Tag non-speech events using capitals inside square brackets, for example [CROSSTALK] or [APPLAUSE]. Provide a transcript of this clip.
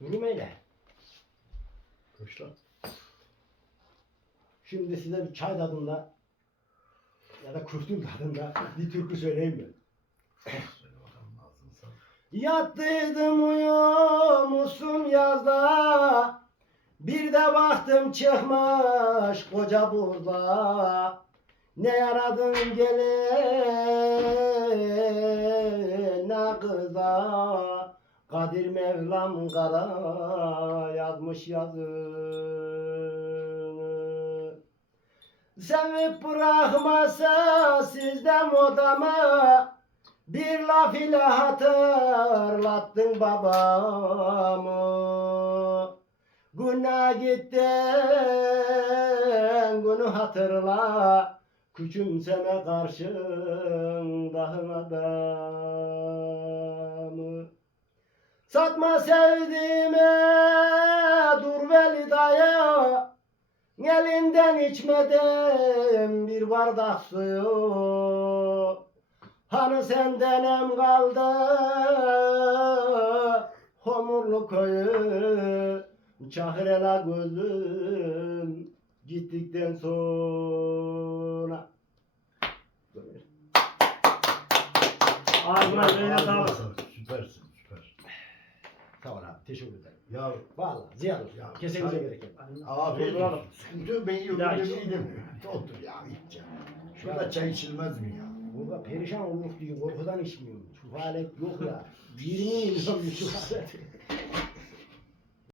Yürümeyle. Başla. Şimdi size bir çay tadında ya da kuştum tadında bir türkü söyleyeyim mi? Yattıydım uyumuşum yazda Bir de baktım çıkmış koca burada Ne yaradın gelene kıza Kadir Mevlam kara yazmış yazını. Sevip bırakmasa sizden odama bir laf ile hatırlattın babamı. Günah gittin günü hatırla Küçümseme karşındahın adamı Satma sevdiğime dur veli dayı Elinden içmedim bir bardak suyu Hani senden em kaldı Homurlu köyü Çahirela gözüm Gittikten sonra Ağzına böyle sağlık. Süpersin süper. Ol abi teşekkür ederim. Ya Valla ziyan olsun. Ya, Kesinize çay- gereken. afiyet Durduralım. olsun. Sıkıntı yok ben yiyorum. Ya şey demiyor. [LAUGHS] Otur ya iç ya. Şurada çay içilmez mi ya? Burada perişan olduk diyor. Korkudan içmiyorum. Şu halet yok ya. [LAUGHS] 20 milyon şu halet. [LAUGHS]